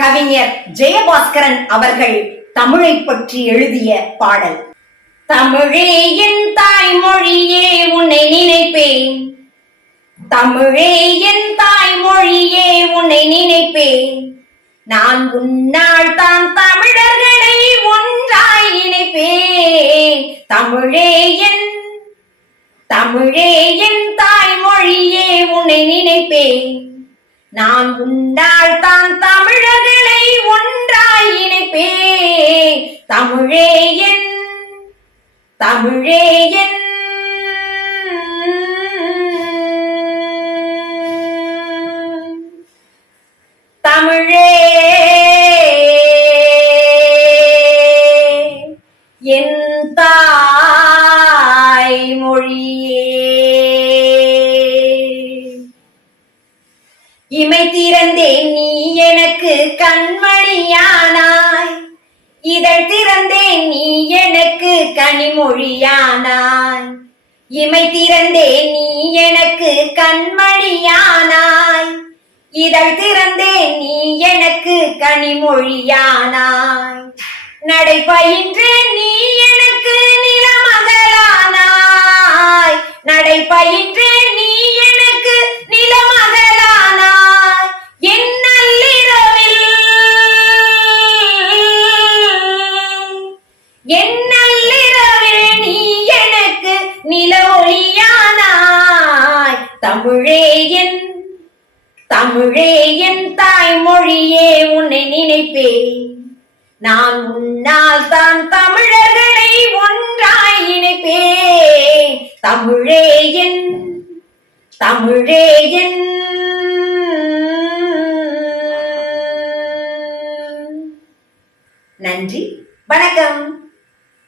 கவிஞர் ஜெயபாஸ்கரன் அவர்கள் தமிழை பற்றி எழுதிய பாடல். தமிழே என் தாய்மொழியே உன்னை நினைப்பேன், தமிழே என் தாய்மொழியே உன்னை நினைப்பேன், நான் உன்னால் தான் தமிழர்களை ஒன்றாய் இணைப்பேன். தமிழே என் தாய்மொழியே உன்னை நினைப்பேன், நான் உன்னால் தான் தமிழர்களை ஒன்றாய் இணைப்பேன். தமிழே என் தமிழே என் தாய்மொழியே. இமை திறந்தேன் நீ எனக்கு கண்மணியானாய், இதழ் திறந்தேன் நீ எனக்கு கனிமொழியானாய். இமை திறந்தேன் நீ எனக்கு கண்மணியானாய், இதழ் திறந்தேன் நீ எனக்கு கனிமொழியானாய். நடை பயின்றேன் நீ எனக்கு நிலமகளானாய், நடை பயின்றேன் நீ எனக்கு நிலமகளானாய். என் நள்ளிரவில் நீ எனக்கு நில ஒளியானாய். தமிழே என் தாய்மொழியே உன்னை நினைப்பேன், நான் உன்னால் தான் தமிழர்களை ஒன்றாய் இணைப்பேன். தமிழே என் நன்றி, வணக்கம்.